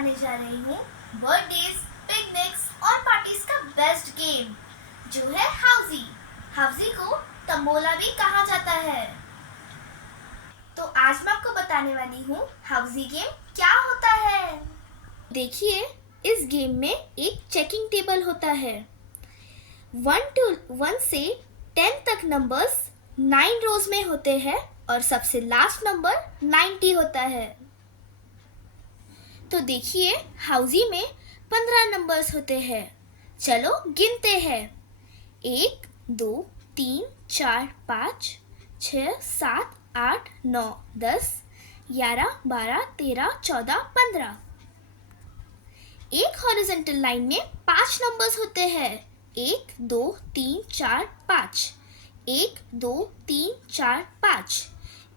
बताने जा रही हूँ बर्थडेज, पिकनिक्स और पार्टीज का बेस्ट गेम जो है हाउजी। हाउजी को तंबोला भी कहा जाता है। तो आज मैं आपको बताने वाली हूँ हाउजी गेम क्या होता है। देखिए, इस गेम में एक चेकिंग टेबल होता है। 1 से 10 तक नंबर्स 9 रोज में होते हैं और सबसे लास्ट नंबर 90 होता है। तो देखिए, हाउजी में 15 नंबर्स होते हैं। चलो गिनते हैं। 1 2 3 4 5 6 7 8 9 10 11 12 13 14 15। एक हॉरिजॉन्टल लाइन में 5 नंबर्स होते हैं। 1 2 3 4 5। 1 2 3 4 5।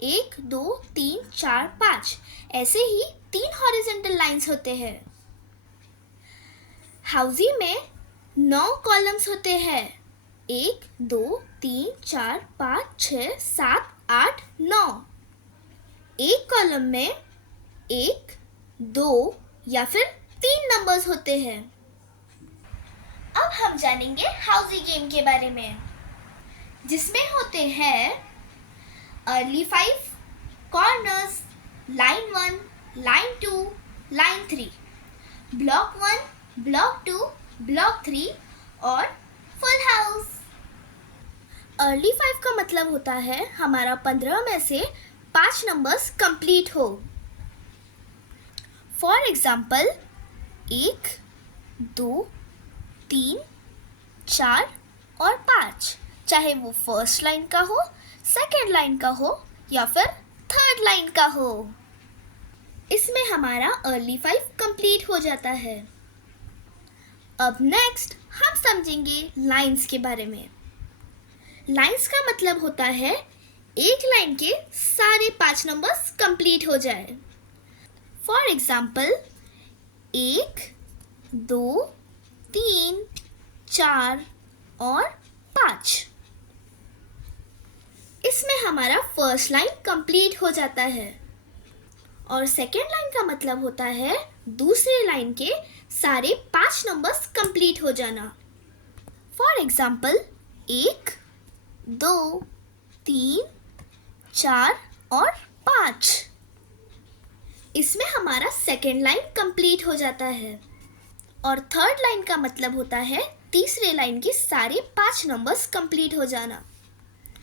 1 2 3 4 5। ऐसे ही 3 हॉरिजॉन्टल लाइंस होते हैं। हाउजी में 9 कॉलम्स होते हैं। 1 2 3 4 5 6 7 8 9। एक कॉलम में 1 2 या फिर 3 नंबर्स होते हैं। अब हम जानेंगे हाउजी गेम के बारे में, जिसमें होते हैं early 5, corners, line 1, line 2, line 3, block 1, block 2, block 3 और फुल हाउस। अर्ली 5 का मतलब होता है हमारा 15 में से 5 नंबर्स कंप्लीट हो। फॉर एग्जाम्पल 1 2 3 4 और 5, चाहे वो फर्स्ट लाइन का हो, सेकेंड लाइन का हो या फिर थर्ड लाइन का हो। इसमें हमारा अर्ली 5 कंप्लीट हो जाता है। अब नेक्स्ट हम समझेंगे लाइंस के बारे में। लाइंस का मतलब होता है एक लाइन के सारे 5 नंबर्स कंप्लीट हो जाए। फॉर एग्जाम्पल 1 2 3 4 और 5। इसमें हमारा फर्स्ट लाइन कंप्लीट हो जाता है और सेकेंड लाइन का मतलब होता है दूसरे लाइन के सारे 5 नंबर्स कंप्लीट हो जाना। फॉर एग्जाम्पल 1 2 3 4 और 5। इसमें हमारा सेकेंड लाइन कंप्लीट हो जाता है और थर्ड लाइन का मतलब होता है तीसरे लाइन के सारे 5 नंबर्स कंप्लीट हो जाना।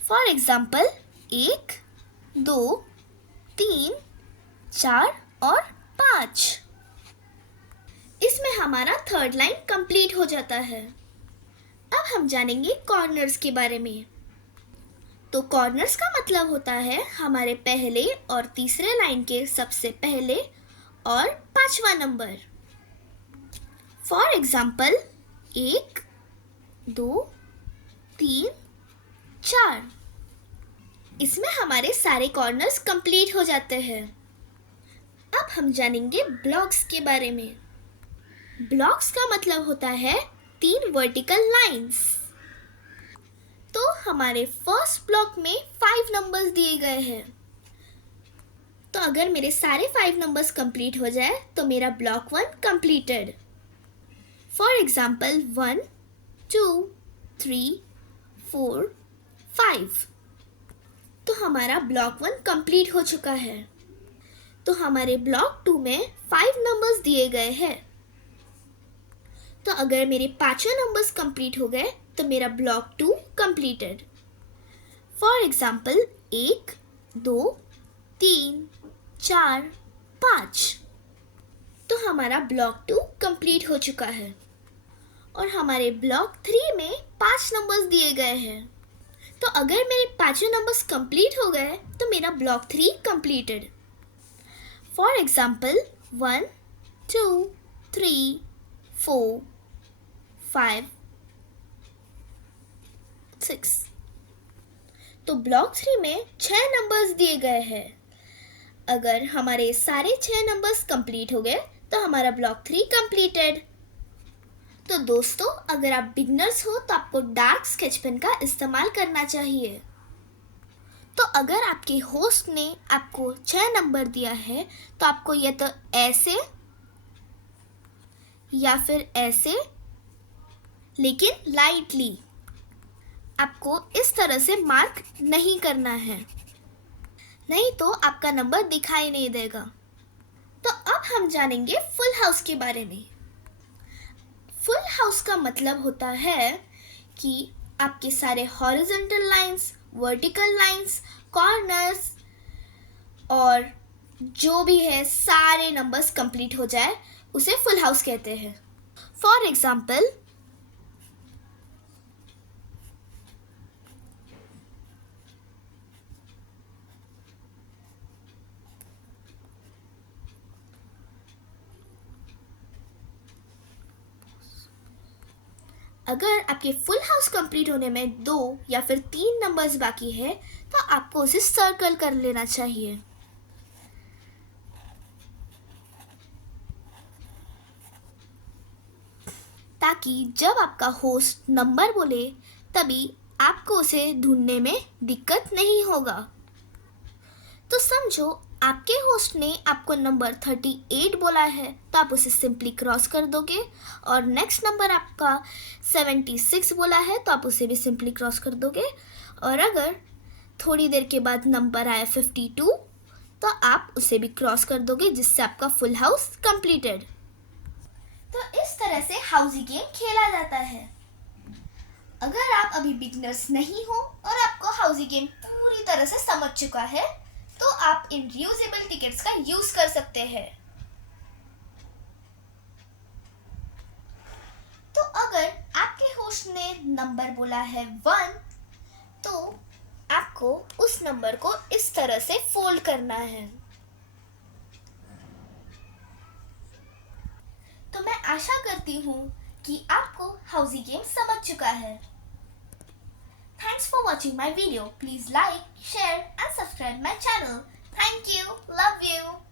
फॉर एग्जाम्पल 1 2 3 4 और 5। इसमें हमारा थर्ड लाइन कंप्लीट हो जाता है। अब हम जानेंगे कॉर्नर्स के बारे में। तो कॉर्नर्स का मतलब होता है हमारे पहले और तीसरे लाइन के सबसे पहले और 5वां नंबर। For example 1 2 3 4। इसमें हमारे सारे कॉर्नर्स कंप्लीट हो जाते हैं। अब हम जानेंगे ब्लॉक्स के बारे में। ब्लॉक्स का मतलब होता है 3 वर्टिकल लाइंस। तो हमारे फर्स्ट ब्लॉक में 5 नंबर्स दिए गए हैं। तो अगर मेरे सारे 5 नंबर्स कंप्लीट हो जाए तो मेरा ब्लॉक 1 कंप्लीटेड। For example 1 2 3 4 5। तो हमारा ब्लॉक 1 कंप्लीट हो चुका है। तो हमारे ब्लॉक 2 में 5 नंबर्स दिए गए हैं। तो अगर मेरे 5 नंबर्स कंप्लीट हो गए तो मेरा ब्लॉक 2 कंप्लीटेड। For example 1 2 3 4 5। तो हमारा ब्लॉक 2 कंप्लीट हो चुका है और हमारे ब्लॉक 3 में 5 नंबर्स दिए गए हैं। तो अगर मेरे 5 नंबर्स कंप्लीट हो गए तो मेरा ब्लॉक 3 कंप्लीटेड। For example 1 2 3 4 5 6। तो ब्लॉक 3 में 6 नंबर्स दिए गए हैं। अगर हमारे सारे 6 नंबर्स कंप्लीट हो गए तो हमारा ब्लॉक 3 कंप्लीटेड। तो दोस्तों, अगर आप बिगनर्स हो तो आपको डार्क स्केच पेन का इस्तेमाल करना चाहिए। तो अगर आपके होस्ट ने आपको 6 नंबर दिया है तो आपको या तो ऐसे या फिर ऐसे, लेकिन लाइटली। आपको इस तरह से मार्क नहीं करना है, नहीं तो आपका नंबर दिखाई नहीं देगा। तो अब हम जानेंगे फुल हाउस के बारे में। फुल हाउस का मतलब होता है कि आपके सारे horizontal lines, vertical lines, corners और जो भी है सारे नंबर्स कंप्लीट हो जाए, उसे फुल हाउस कहते हैं। फॉर एग्जाम्पल, अगर आपके फुल हाउस कंप्लीट होने में 2 या फिर 3 नंबर्स बाकी है तो आपको उसे सर्कल कर लेना चाहिए। ताकि जब आपका होस्ट नंबर बोले तभी आपको उसे ढूंढने में दिक्कत नहीं होगा। तो समझो आपके होस्ट ने आपको नंबर 38 बोला है तो आप उसे सिंपली क्रॉस कर दोगे, और नेक्स्ट नंबर आपका 76 बोला है तो आप उसे भी सिंपली क्रॉस कर दोगे, और अगर थोड़ी देर के बाद नंबर आया 52 तो आप उसे भी क्रॉस कर दोगे, जिससे आपका फुल हाउस कंप्लीटेड। तो इस तरह से हाउसी गेम खेला जाता है। अगर आप अभी बिगनर्स नहीं हो और आपको हाउसी गेम पूरी तरह से समझ चुका है तो आप इन रियूजेबल टिकट्स का यूज कर सकते हैं। तो अगर आपके होस्ट ने नंबर बोला है 1 तो आपको उस नंबर को इस तरह से फोल्ड करना है। तो मैं आशा करती हूँ कि आपको हाउसी गेम समझ चुका है। Thanks for watching my video. Please like, share and subscribe my channel. Thank you. Love you.